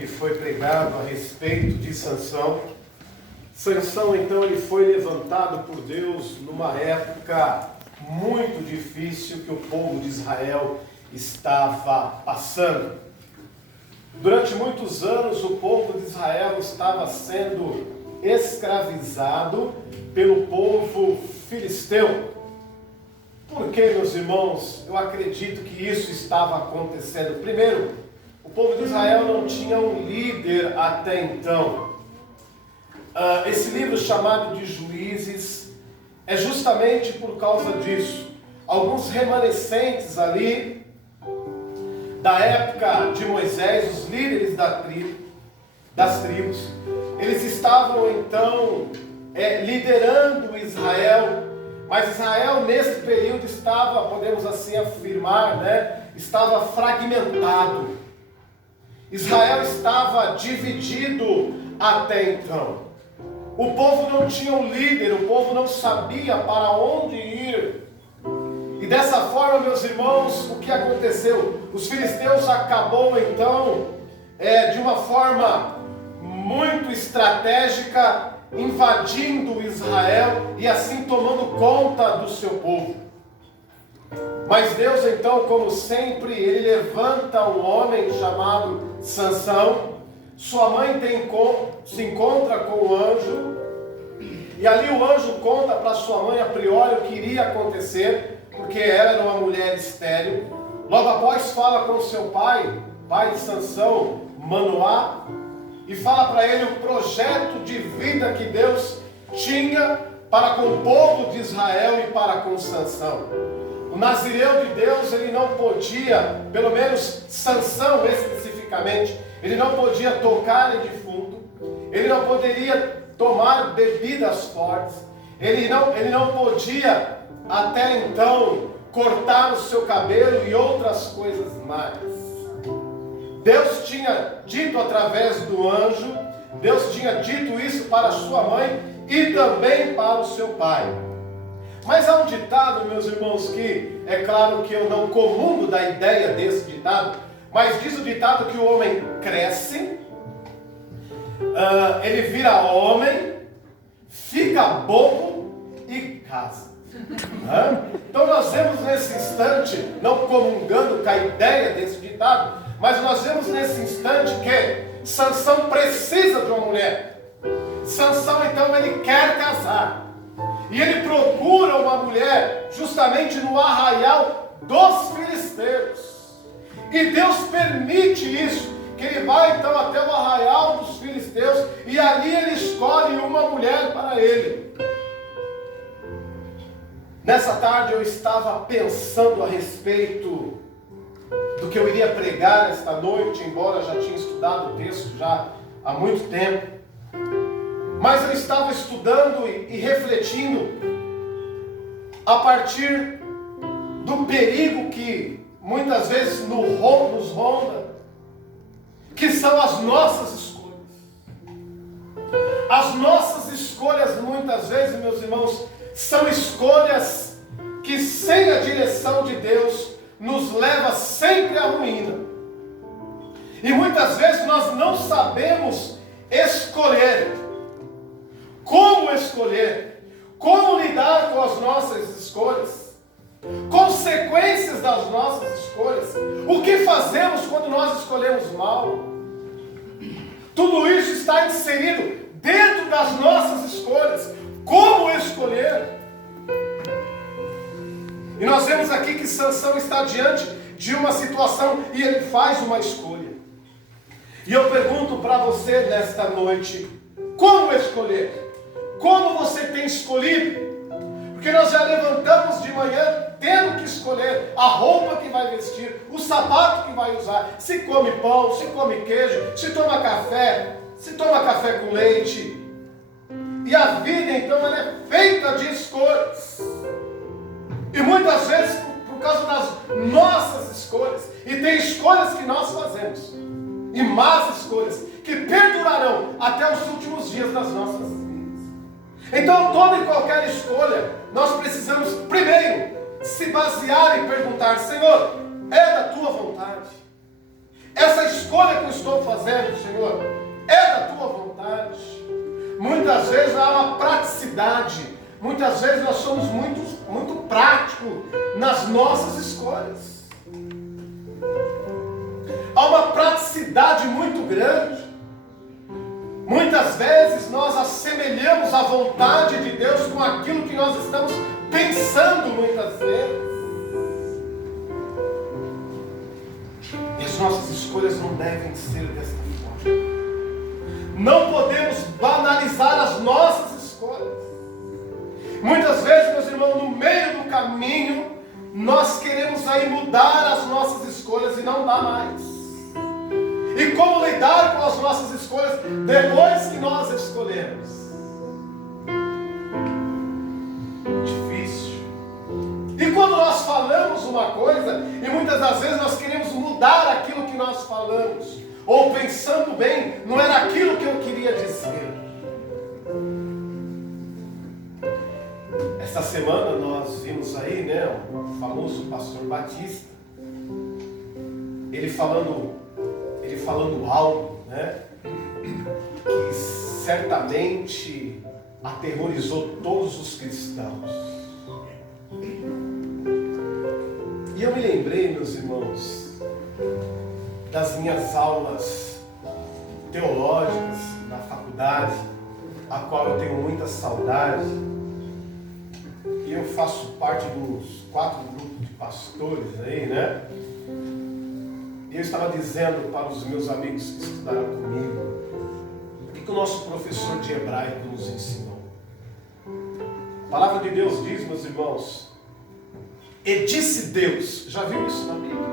que foi pregado a respeito de Sansão. Sansão, então, ele foi levantado por Deus numa época muito difícil que o povo de Israel estava passando. Durante muitos anos, o povo de Israel estava sendo escravizado pelo povo filisteu. Por que, meus irmãos, eu acredito que isso estava acontecendo? Primeiro, o povo de Israel não tinha um líder até então. Esse livro chamado de Juízes é justamente por causa disso. Alguns remanescentes ali da época de Moisés, os líderes das tribos, eles estavam então liderando Israel, mas Israel nesse período estava, podemos assim afirmar, estava fragmentado. Israel estava dividido até então. O povo não tinha um líder, o povo não sabia para onde ir. E dessa forma, meus irmãos, o que aconteceu? Os filisteus acabou então, de uma forma muito estratégica, invadindo Israel e assim tomando conta do seu povo. Mas Deus então, como sempre, ele levanta um homem chamado Sansão. Sua mãe se encontra com o anjo, e ali o anjo conta para sua mãe a priori o que iria acontecer, porque ela era uma mulher estéril. Logo após fala com seu pai de Sansão, Manoá, e fala para ele o projeto de vida que Deus tinha para com o povo de Israel e para com Sansão. O nazireu de Deus, ele não podia, pelo menos Sansão especificamente, ele não podia tocar em defunto, ele não poderia tomar bebidas fortes, ele não podia até então cortar o seu cabelo e outras coisas mais. Deus tinha dito através do anjo, Deus tinha dito isso para sua mãe e também para o seu pai. Mas há um ditado, meus irmãos, que é claro que eu não comungo da ideia desse ditado, mas diz o ditado que o homem cresce, ele vira homem, fica bobo e casa. Então nós vemos nesse instante, não comungando com a ideia desse ditado, mas nós vemos nesse instante que Sansão precisa de uma mulher. Sansão então ele quer casar. E ele procura uma mulher justamente no arraial dos filisteus. E Deus permite isso, que ele vai então até o arraial dos filisteus e ali ele escolhe uma mulher para ele. Nessa tarde eu estava pensando a respeito do que eu iria pregar esta noite, embora já tinha estudado o texto já há muito tempo. Mas eu estava estudando e refletindo a partir do perigo que muitas vezes nos ronda, que são as nossas escolhas. As nossas escolhas muitas vezes, meus irmãos, são escolhas que sem a direção de Deus nos leva sempre à ruína. E muitas vezes nós não sabemos escolher. Como lidar com as nossas escolhas, consequências das nossas escolhas, o que fazemos quando nós escolhemos mal. Tudo isso está inserido dentro das nossas escolhas. Como escolher? E nós vemos aqui que Sansão está diante de uma situação e ele faz uma escolha. E eu pergunto para você nesta noite, como escolher? Como você tem escolhido? Porque nós já levantamos de manhã tendo que escolher a roupa que vai vestir, o sapato que vai usar, se come pão, se come queijo, se toma café com leite. E a vida então ela é feita de escolhas. E muitas vezes por causa das nossas escolhas, e tem escolhas que nós fazemos, e más escolhas, que perdurarão até os últimos dias das nossas vidas. Então toda e qualquer escolha, nós precisamos primeiro se basear e perguntar: Senhor, é da tua vontade? Essa escolha que eu estou fazendo, Senhor, é da tua vontade. Muitas vezes há uma praticidade, muitas vezes nós somos muito práticos nas nossas escolhas. Há uma praticidade muito grande. Muitas vezes nós assemelhamos a vontade de Deus com aquilo que nós estamos pensando muitas vezes. E as nossas escolhas não devem ser desta forma. Não podemos banalizar as nossas escolhas. Muitas vezes, meus irmãos, no meio do caminho, nós queremos aí mudar as nossas escolhas e não dá mais. E como lidar com as nossas escolhas depois que nós escolhemos? Difícil. E quando nós falamos uma coisa, e muitas das vezes nós queremos mudar aquilo que nós falamos, ou pensando bem, não era aquilo que eu queria dizer. Esta semana nós vimos aí, né, o famoso pastor Batista, ele falando algo, né, que certamente aterrorizou todos os cristãos. E eu me lembrei, meus irmãos, das minhas aulas teológicas na faculdade, a qual eu tenho muita saudade. E eu faço parte dos 4 grupos de pastores aí, né? E eu estava dizendo para os meus amigos que estudaram comigo, o que o nosso professor de hebraico nos ensinou. A palavra de Deus diz, meus irmãos, e disse Deus. Já viu isso na Bíblia?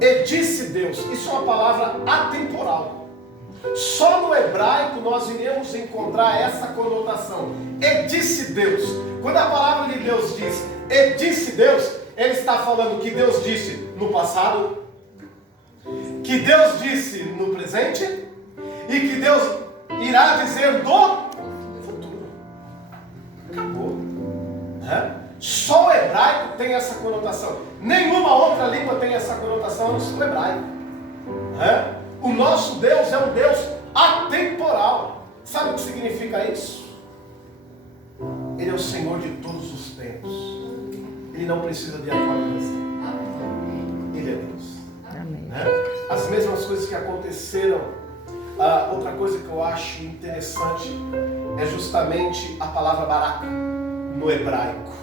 E disse Deus. Isso é uma palavra atemporal. Só no hebraico nós iremos encontrar essa conotação. E disse Deus. Quando a palavra de Deus diz e disse Deus, ele está falando que Deus disse no passado, que Deus disse no presente e que Deus irá dizer no futuro. Acabou. Só o hebraico tem essa conotação. Nenhuma outra língua tem essa conotação, a não ser o hebraico. O nosso Deus é um Deus atemporal. Sabe o que significa isso? Ele é o Senhor de todos os tempos. Ele não precisa de atualização. Ele é Deus. As mesmas coisas que aconteceram. Outra coisa que eu acho interessante é justamente a palavra Barak no hebraico.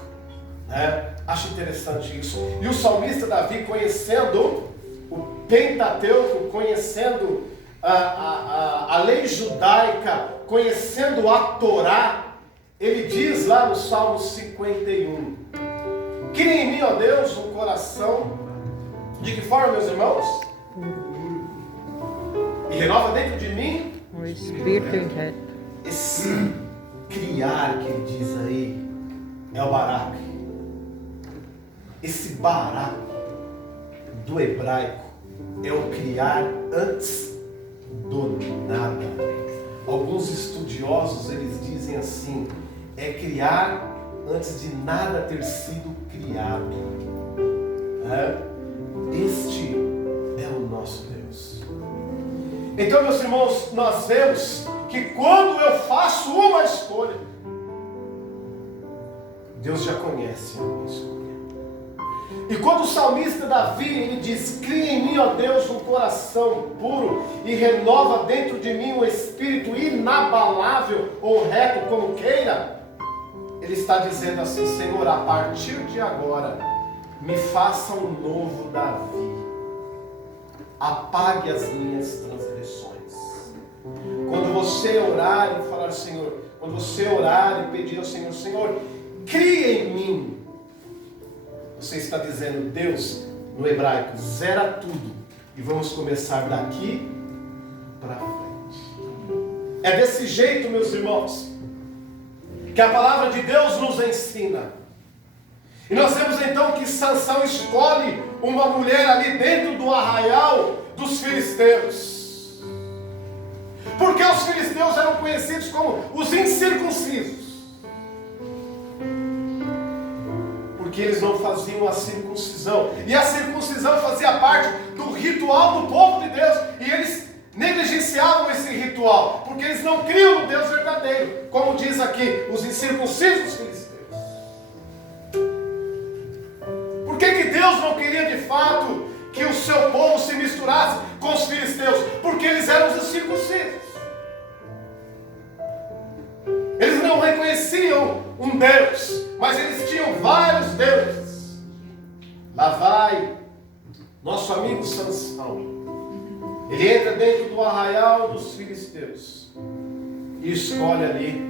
Acho interessante isso. E o salmista Davi, conhecendo o Pentateuco, conhecendo a lei judaica, conhecendo a Torá, ele diz lá no Salmo 51: cria em mim, ó Deus, um coração. De que forma, meus irmãos? E renova dentro de mim o espírito reto. Esse criar que ele diz aí é o Barak. Esse Barak do hebraico é o criar antes do nada. Alguns estudiosos eles dizem assim: é criar antes de nada ter sido criado. Este é o nosso Deus. Então, meus irmãos, nós vemos que quando eu faço uma escolha, Deus já conhece a minha escolha. E quando o salmista Davi, ele diz: cria em mim, ó Deus, um coração puro e renova dentro de mim um espírito inabalável ou reto como queira, ele está dizendo assim: Senhor, a partir de agora, me faça um novo Davi. Apague as minhas transgressões. Quando você orar e falar: Senhor, quando você orar e pedir ao Senhor: Senhor, cria em mim, você está dizendo: Deus, no hebraico, zera tudo e vamos começar daqui para frente. É desse jeito, meus irmãos, que a palavra de Deus nos ensina. E nós vemos então que Sansão escolhe uma mulher ali dentro do arraial dos filisteus. Porque os filisteus eram conhecidos como os incircuncisos. Porque eles não faziam a circuncisão. E a circuncisão fazia parte do do ritual do povo de Deus, e eles negligenciavam esse ritual, porque eles não criam no Deus verdadeiro, como diz aqui, os incircuncisos filisteus. Por que Deus não queria de fato que o seu povo se misturasse com os filisteus? Porque eles eram os incircuncisos. Eles não reconheciam um Deus, mas eles tinham vários deuses. Lá vai nosso amigo Sansão. Ele entra dentro do arraial dos filisteus e escolhe ali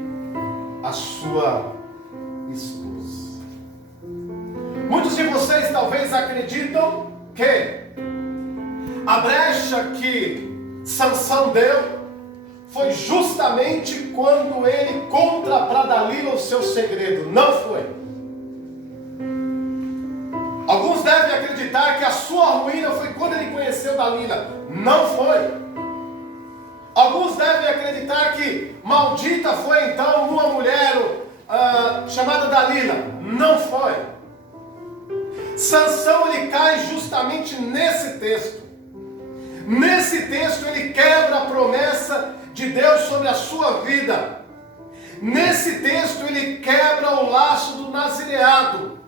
a sua esposa. Muitos de vocês talvez acreditam que a brecha que Sansão deu foi justamente quando ele conta para Dalila o seu segredo. Não foi. Alguns devem acreditar que a sua ruína foi quando ele conheceu Dalila. Não foi. Alguns devem acreditar que maldita foi então uma mulher chamada Dalila. Não foi. Sansão ele cai justamente nesse texto. Nesse texto ele quebra a promessa de Deus sobre a sua vida. Nesse texto ele quebra o laço do nazireado.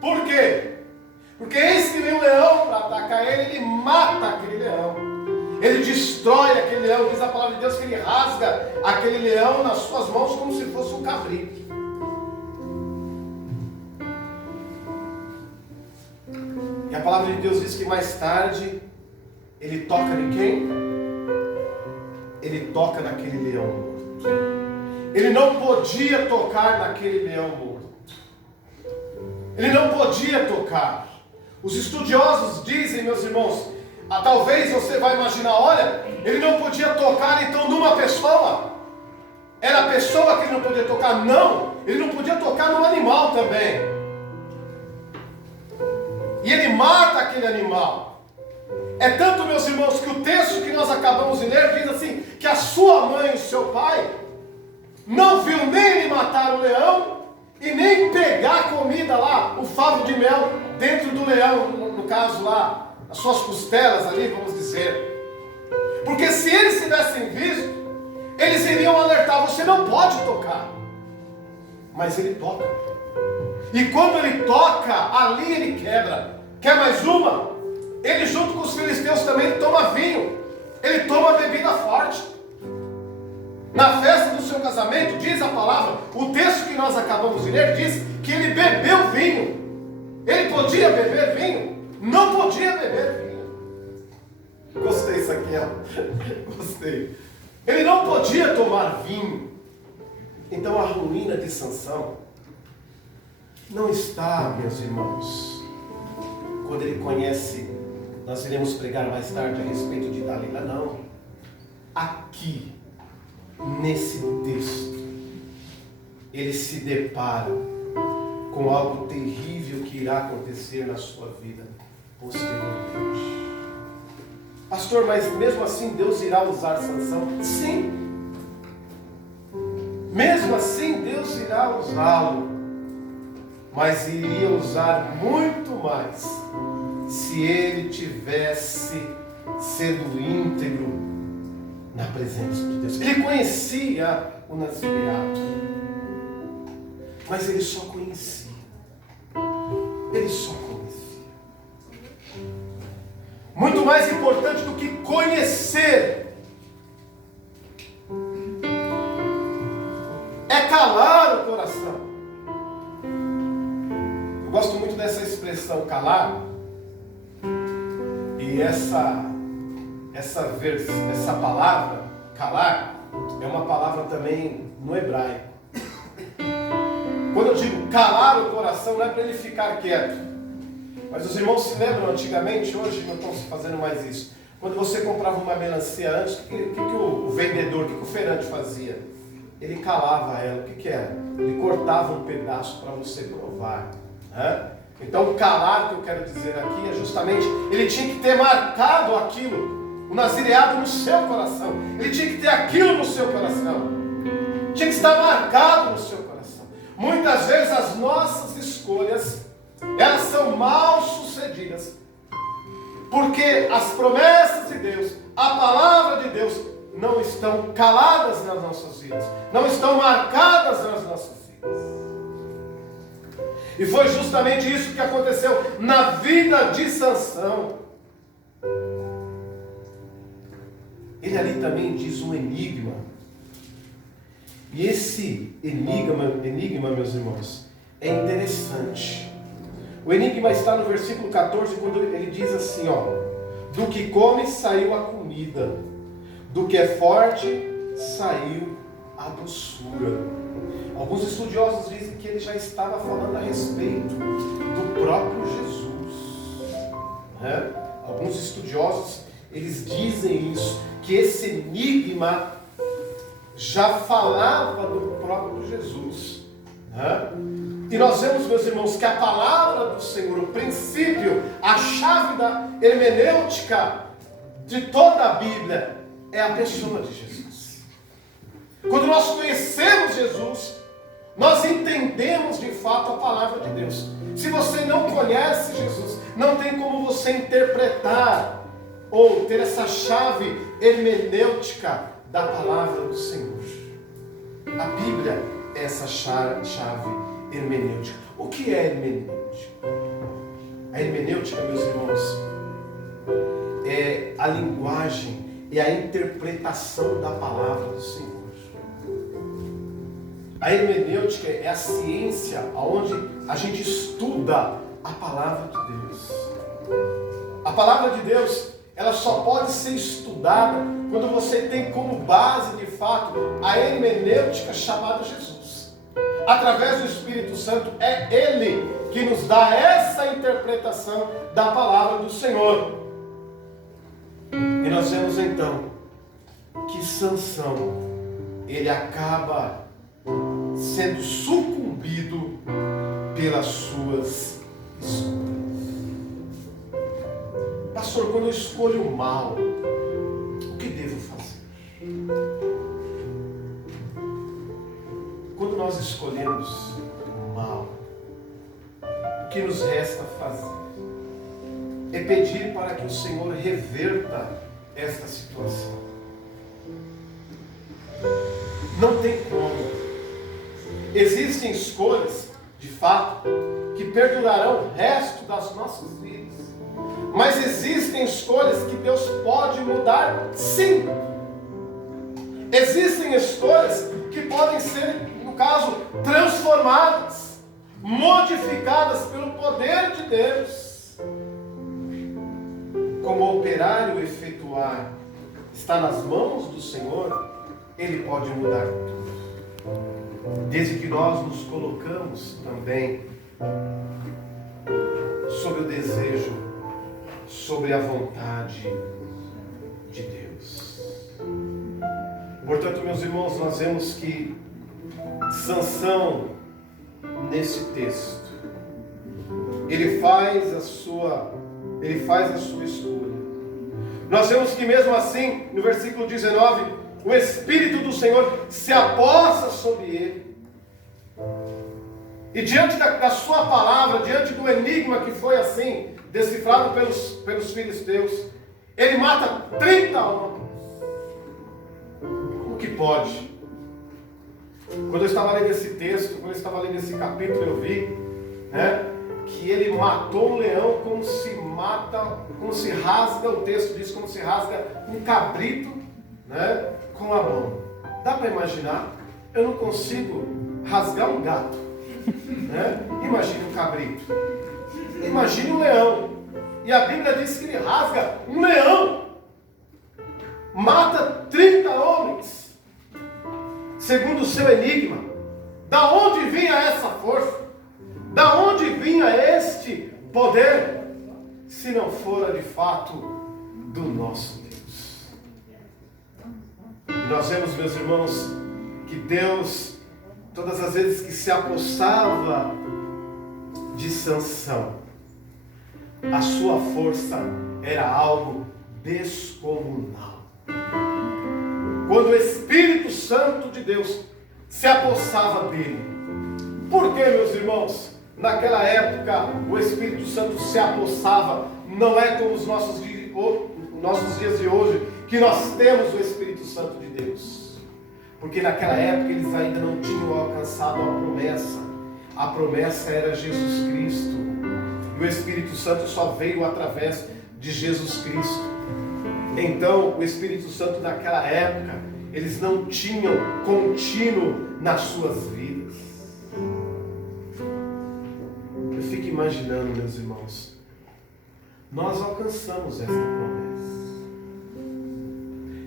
Por quê? Porque eis que vem um leão para atacar ele, ele mata aquele leão. Ele destrói aquele leão. Diz a palavra de Deus que ele rasga aquele leão nas suas mãos como se fosse um cabrito. E a palavra de Deus diz que mais tarde ele toca em quem? Ele toca naquele leão morto. Ele não podia tocar naquele leão morto. Ele não podia tocar. Os estudiosos dizem, meus irmãos, talvez você vai imaginar, olha, ele não podia tocar então numa pessoa. Era a pessoa que ele não podia tocar. Não, ele não podia tocar num animal também. E ele mata aquele animal. É tanto, meus irmãos, que o texto que nós acabamos de ler diz assim, que a sua mãe e o seu pai não viu nem ele matar o leão e nem pegar a comida lá, o favo de mel dentro do leão, no caso lá, as suas costelas ali, vamos dizer. Porque se eles tivessem visto, eles iriam alertar, você não pode tocar. Mas ele toca. E quando ele toca, ali ele quebra. Quer mais uma? Ele junto com os filisteus também toma vinho. Ele toma bebida forte. Na festa do seu casamento, diz a palavra, o texto que nós acabamos de ler, diz que ele bebeu vinho. Ele podia beber vinho? Não podia beber vinho. Gostei disso aqui, ó. Gostei. Ele não podia tomar vinho. Então a ruína de Sansão não está, meus irmãos, quando ele conhece, nós iremos pregar mais tarde a respeito de Dalila, não. Aqui, nesse texto, ele se depara com algo terrível que irá acontecer na sua vida posteriormente. Pastor, mas mesmo assim Deus irá usar Sansão? Sim. Mesmo assim Deus irá usá-lo. Mas iria usar muito mais se ele tivesse sendo íntegro na presença de Deus. Ele conhecia o nazireado, mas ele só conhecia. Ele só conhecia. Muito mais importante do que conhecer é calar o coração. Eu gosto muito dessa expressão calar. E essa palavra, calar, é uma palavra também no hebraico. Quando eu digo calar o coração, não é para ele ficar quieto. Mas os irmãos se lembram antigamente, hoje não estão se fazendo mais isso. Quando você comprava uma melancia antes, o que o vendedor, o que o feirante fazia? Ele calava ela, o que era? Ele cortava um pedaço para você provar. Então calar, que eu quero dizer aqui, é justamente, ele tinha que ter marcado aquilo, o nazireado no seu coração. Ele tinha que ter aquilo no seu coração. Tinha que estar marcado no seu coração. Muitas vezes as nossas escolhas, elas são mal sucedidas Porque as promessas de Deus, a palavra de Deus, não estão caladas nas nossas vidas, não estão marcadas nas nossas vidas. E foi justamente isso que aconteceu na vida de Sansão. Ele ali também diz um enigma. E esse enigma, meus irmãos, é interessante. O enigma está no versículo 14, quando ele diz assim, ó: do que come saiu a comida, do que é forte saiu a doçura. Alguns estudiosos dizem que ele já estava falando a respeito do próprio Jesus, né? Alguns estudiosos, eles dizem isso, que esse enigma já falava do próprio Jesus, né? E nós vemos, meus irmãos, que a palavra do Senhor, o princípio, a chave da hermenêutica de toda a Bíblia é a pessoa de Jesus. Quando nós conhecemos Jesus, nós entendemos de fato a palavra de Deus. Se você não conhece Jesus, não tem como você interpretar ou ter essa chave hermenêutica da palavra do Senhor. A Bíblia é essa chave hermenêutica. O que é hermenêutica? A hermenêutica, meus irmãos, é a linguagem, é a interpretação da palavra do Senhor. A hermenêutica é a ciência onde a gente estuda a palavra de Deus. A palavra de Deus, ela só pode ser estudada quando você tem como base, de fato, a hermenêutica chamada Jesus. Através do Espírito Santo, é Ele que nos dá essa interpretação da palavra do Senhor. E nós vemos então que Sansão, ele acaba sendo sucumbido pelas suas escolhas. Pastor, quando eu escolho o mal, o que devo fazer? Quando nós escolhemos o mal, o que nos resta fazer é pedir para que o Senhor reverta esta situação. Não tem como. Existem escolhas, de fato, que perdurarão o resto das nossas vidas. Mas existem escolhas que Deus pode mudar, sim. Existem escolhas que podem ser, no caso, transformadas, modificadas pelo poder de Deus. Como o operário efetuar está nas mãos do Senhor, Ele pode mudar tudo. Desde que nós nos colocamos também sob o desejo, sobre a vontade de Deus. Portanto, meus irmãos, nós vemos que Sansão, nesse texto, ele faz a sua escolha. Nós vemos que mesmo assim, no versículo 19, o Espírito do Senhor se apossa sobre ele. E diante da sua palavra, diante do enigma que foi assim, decifrado pelos filisteus, ele mata 30 homens. Como que pode? Quando eu estava lendo esse texto, quando eu estava lendo esse capítulo, eu vi, que ele matou um leão como se rasga, o texto diz, como se rasga um cabrito, com a mão. Dá para imaginar? Eu não consigo rasgar um gato, Imagine um cabrito, imagine um leão. E a Bíblia diz que ele rasga um leão, mata 30 homens. Segundo o seu enigma, da onde vinha essa força? Da onde vinha este poder? Se não fora de fato do nosso Deus. E nós vemos, meus irmãos, que Deus, todas as vezes que se apossava de Sansão, a sua força era algo descomunal. Quando o Espírito Santo de Deus se apossava dele. Por que, meus irmãos, naquela época o Espírito Santo se apossava não é como os nossos dias de hoje, que nós temos o Espírito Santo de Deus. Porque naquela época eles ainda não tinham alcançado a promessa. A promessa era Jesus Cristo. E o Espírito Santo só veio através de Jesus Cristo. Então, o Espírito Santo naquela época, eles não tinham contínuo nas suas vidas. Eu fico imaginando, meus irmãos, nós alcançamos esta promessa.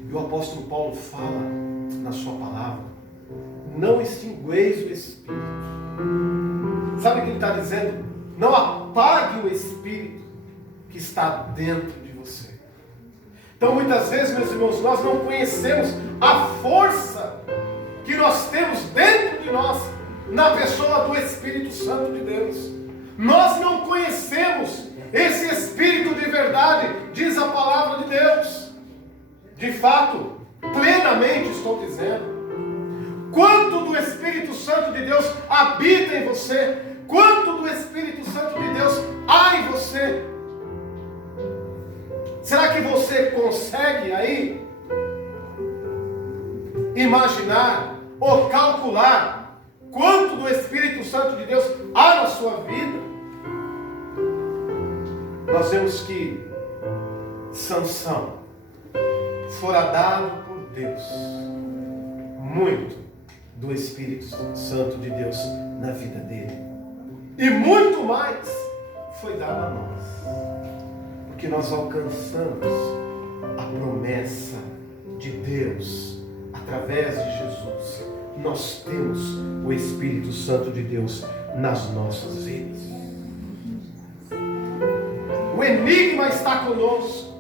E o apóstolo Paulo fala na sua palavra: não extingueis o Espírito. Sabe o que ele está dizendo? Não apague o Espírito que está dentro de você. Então muitas vezes, meus irmãos, nós não conhecemos a força que nós temos dentro de nós, na pessoa do Espírito Santo de Deus. Nós não conhecemos esse Espírito de verdade, diz a palavra de Deus. De fato, plenamente estou dizendo, quanto do Espírito Santo de Deus habita em você, quanto do Espírito Santo de Deus há em você. Será que você consegue aí imaginar ou calcular quanto do Espírito Santo de Deus há na sua vida? Nós vemos que Sansão fora dado por Deus muito do Espírito Santo de Deus na vida dele. E muito mais foi dado a nós. Porque nós alcançamos a promessa de Deus através de Jesus. Nós temos o Espírito Santo de Deus nas nossas vidas. O enigma está conosco.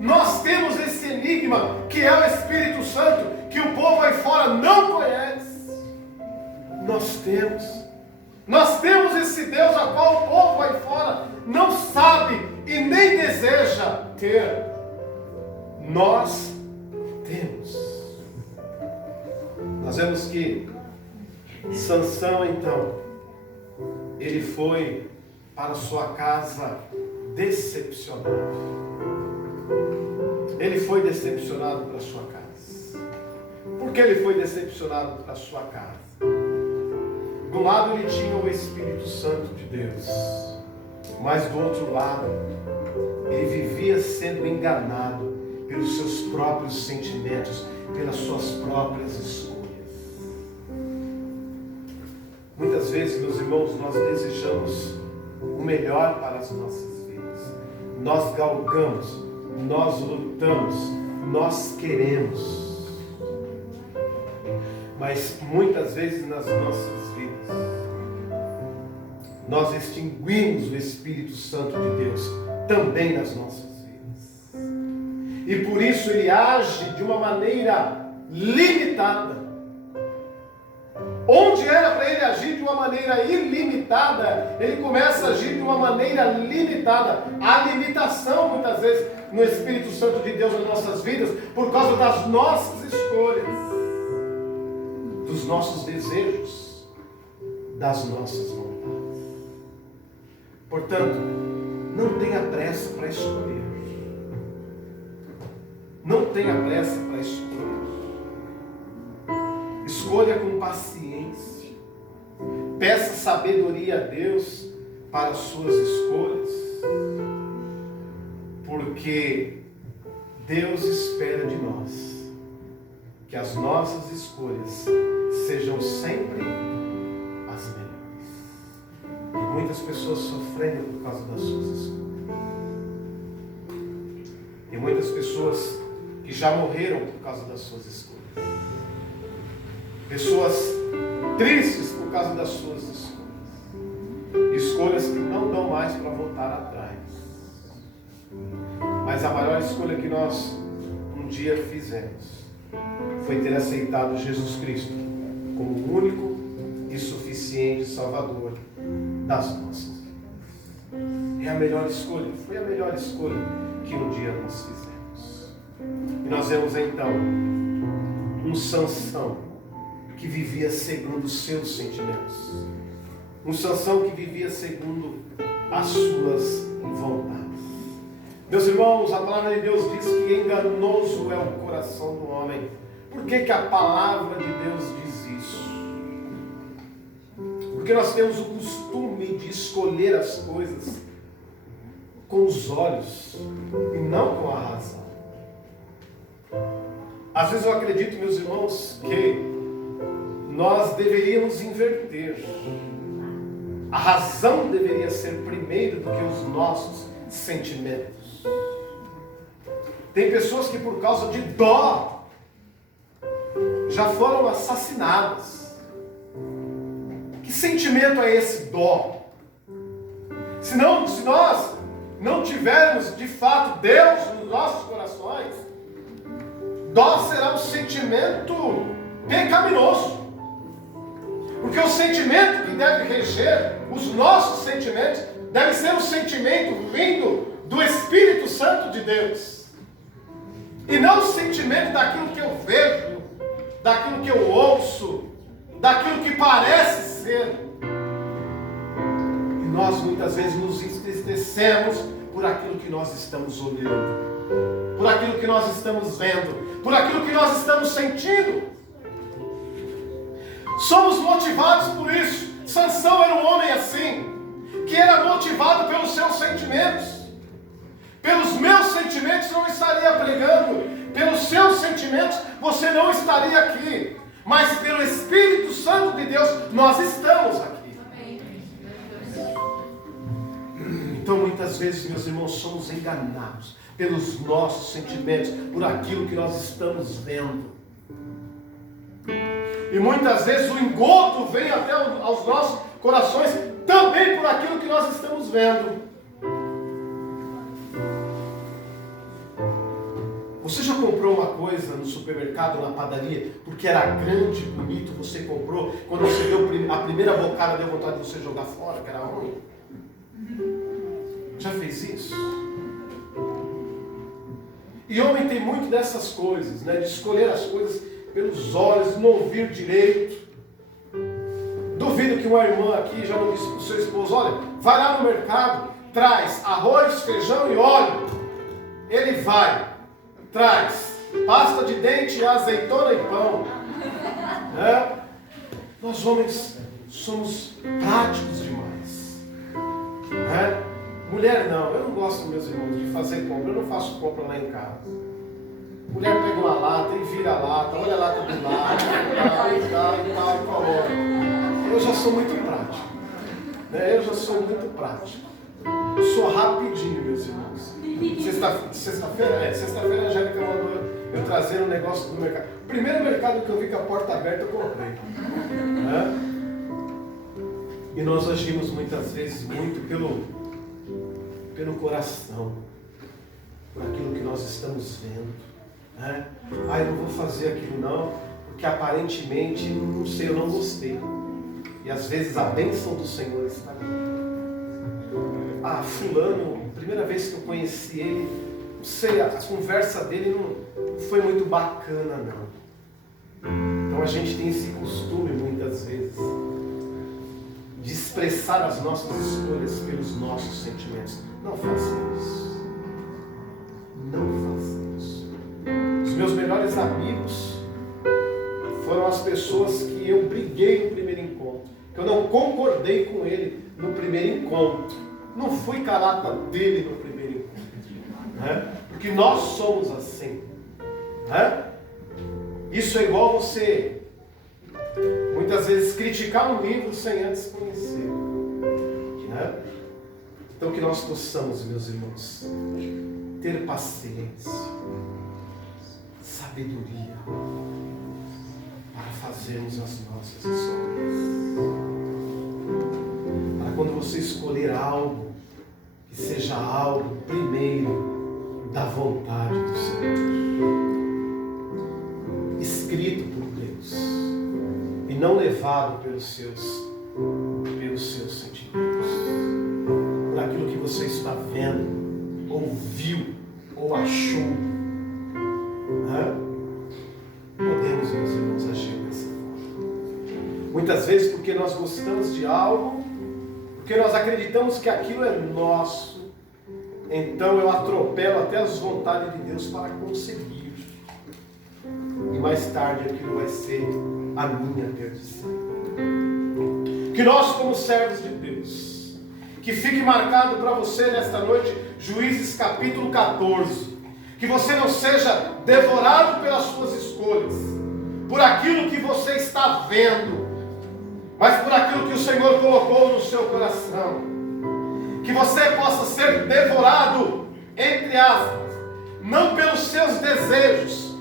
Nós temos esse enigma que é o Espírito Santo, que o povo aí fora não conhece. Nós temos esse Deus a qual o povo aí fora não sabe e nem deseja ter. Nós temos. Nós vemos que Sansão, então, ele foi para sua casa decepcionado. Ele foi decepcionado para sua casa. Por que ele foi decepcionado para sua casa? Do lado ele tinha o Espírito Santo de Deus, mas do outro lado ele vivia sendo enganado pelos seus próprios sentimentos, pelas suas próprias escolhas. Muitas vezes, meus irmãos, nós desejamos o melhor para as nossas vidas. Nós galgamos, nós lutamos, nós queremos. Mas muitas vezes nas nossas vidas, nós extinguimos o Espírito Santo de Deus também nas nossas vidas. E por isso ele age de uma maneira limitada. Onde era para ele agir de uma maneira ilimitada, ele começa a agir de uma maneira limitada. Há limitação muitas vezes no Espírito Santo de Deus nas nossas vidas por causa das nossas escolhas, dos nossos desejos, das nossas vontades. Portanto, não tenha pressa para escolher. Não tenha pressa para escolher. Escolha com paciência. Peça sabedoria a Deus para as suas escolhas. Porque Deus espera de nós que as nossas escolhas sejam sempre as melhores. E muitas pessoas sofrendo por causa das suas escolhas. E muitas pessoas que já morreram por causa das suas escolhas. Pessoas tristes por causa das suas escolhas. Escolhas que não dão mais para voltar atrás. Mas a maior escolha que nós um dia fizemos foi ter aceitado Jesus Cristo como o único e suficiente Salvador das nossas vidas. É a melhor escolha, foi a melhor escolha que um dia nós fizemos. E nós vemos então um Sansão que vivia segundo os seus sentimentos. Um Sansão que vivia segundo as suas vontades. Meus irmãos, a palavra de Deus diz que enganoso é o coração do homem. Por que que a palavra de Deus diz isso? Porque nós temos o costume de escolher as coisas com os olhos e não com a razão. Às vezes eu acredito, meus irmãos, que nós deveríamos inverter. A razão deveria ser primeiro do que os nossos sentimentos. Tem pessoas que por causa de dó já foram assassinadas. Que sentimento é esse dó? Se nós não tivermos de fato Deus nos nossos corações, dó será um sentimento pecaminoso. Porque o sentimento que deve reger os nossos sentimentos deve ser um sentimento vindo do Espírito Santo de Deus. E não o sentimento daquilo que eu vejo, daquilo que eu ouço, daquilo que parece ser. E nós muitas vezes nos entristecemos por aquilo que nós estamos olhando, por aquilo que nós estamos vendo, por aquilo que nós estamos sentindo. Somos motivados por isso. Sansão era um homem assim, que era motivado pelos seus sentimentos. Pelos meus sentimentos não estaria pregando, pelos seus sentimentos você não estaria aqui, mas pelo Espírito Santo de Deus nós estamos aqui. Então muitas vezes, meus irmãos, somos enganados pelos nossos sentimentos, por aquilo que nós estamos vendo. E muitas vezes o engodo vem até aos nossos corações também por aquilo que nós estamos vendo. Você já comprou uma coisa no supermercado, na padaria, porque era grande, bonito, você comprou, quando você deu a primeira bocada, deu vontade de você jogar fora, que era ruim? Já fez isso? E homem tem muito dessas coisas, né? De escolher as coisas pelos olhos, não ouvir direito. Duvido que uma irmã aqui já não disse para o seu esposo: olha, vai lá no mercado, traz arroz, feijão e óleo. Ele vai, traz pasta de dente, azeitona e pão. Né? Nós homens somos práticos demais. Né? Mulher não, eu não gosto, meus irmãos, de fazer compra, eu não faço compra lá em casa. Mulher pega uma lata e vira a lata, olha a lata do lado, e tal, e coloca. Eu já sou muito prático. Né? Eu já sou muito prático. Eu sou rapidinho, meus irmãos. Sexta-feira? Sexta-feira a Angélica mandou eu trazer um negócio do mercado. O primeiro mercado que eu vi com a porta aberta, eu comprei. Né? E nós agimos muitas vezes muito pelo coração, por aquilo que nós estamos vendo. Né? Eu não vou fazer aquilo não, porque aparentemente, não sei, eu não gostei. E às vezes a bênção do Senhor está ali. Fulano, primeira vez que eu conheci ele, não sei, a conversa dele não foi muito bacana não. Então a gente tem esse costume muitas vezes de expressar as nossas escolhas pelos nossos sentimentos. Não faça isso. Não faça isso. Os meus melhores amigos foram as pessoas que eu briguei no primeiro encontro, que eu não concordei com ele no primeiro encontro. Não fui calata dele no primeiro encontro. Né? Porque nós somos assim. Né? Isso é igual você muitas vezes criticar um livro sem antes conhecer. Né? Então que nós possamos, meus irmãos, ter paciência, sabedoria para fazermos as nossas escolhas. Para quando você escolher algo, que seja algo primeiro da vontade do Senhor, escrito por Deus e não levado pelos seus sentimentos, por aquilo que você está vendo, ouviu ou achou. Né? Podemos, meus irmãos, agir dessa forma. Muitas vezes porque nós gostamos de algo, porque nós acreditamos que aquilo é nosso, então eu atropelo até as vontades de Deus para conseguir. E mais tarde aquilo vai ser a minha perdição. Que nós, como servos de Deus, que fique marcado para você nesta noite, Juízes capítulo 14, que você não seja devorado pelas suas escolhas, por aquilo que você está vendo, mas por aquilo que o Senhor colocou no seu coração. Que você possa ser devorado, entre aspas, não pelos seus desejos,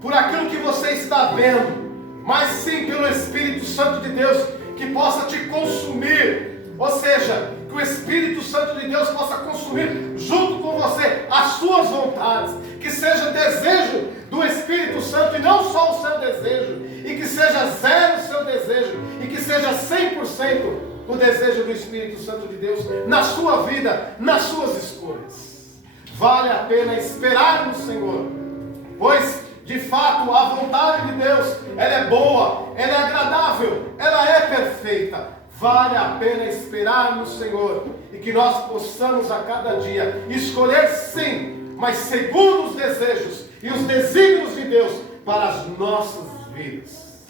por aquilo que você está vendo, mas sim pelo Espírito Santo de Deus, que possa te consumir. Ou seja, que o Espírito Santo de Deus possa consumir junto com você as suas vontades, que seja desejo do Espírito Santo e não só o seu desejo, e que seja zero o seu desejo, e que seja 100% o desejo do Espírito Santo de Deus na sua vida, nas suas escolhas. Vale a pena esperar no Senhor, pois de fato a vontade de Deus, ela é boa, ela é agradável, ela é perfeita. Vale a pena esperar no Senhor, e que nós possamos a cada dia escolher sim, mas segundo os desejos e os desígnios de Deus para as nossas vidas.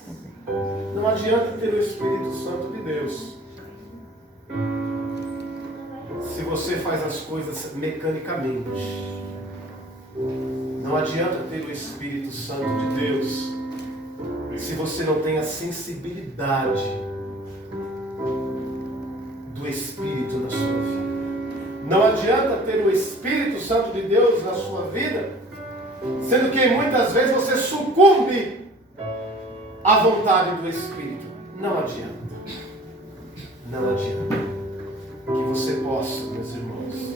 Não adianta ter o Espírito Santo de Deus se você faz as coisas mecanicamente. Não adianta ter o Espírito Santo de Deus se você não tem a sensibilidade do Espírito na sua vida. Não adianta ter o Espírito Santo de Deus na sua vida, sendo que muitas vezes você sucumbe à vontade do Espírito. Não adianta. Não adianta. Que você possa, meus irmãos,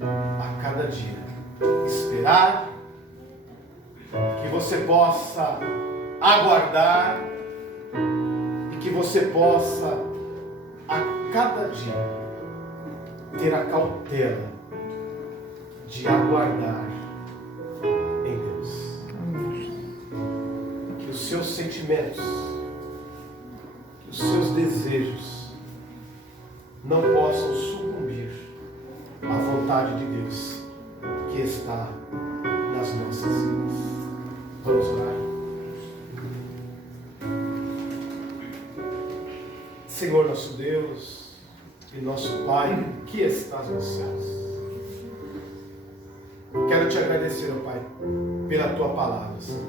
a cada dia esperar, que você possa aguardar e que você possa a cada dia ter a cautela de aguardar em Deus. Que os seus sentimentos, que os seus desejos não possam sucumbir à vontade de Deus que está nas nossas vidas. Vamos orar. Senhor nosso Deus e nosso Pai, que estás nos céus, quero te agradecer, ó Pai, pela tua palavra, Senhor.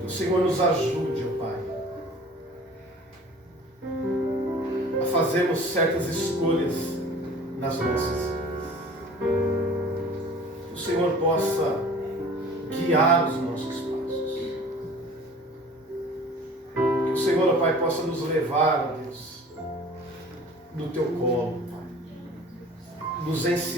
Que o Senhor nos ajude, ó Pai, a fazermos certas escolhas nas nossas vidas. Que o Senhor possa guiar os nossos passos. Que o Senhor, ó Pai, possa nos levar, ó Deus, no teu colo, Pai. Nos ensinar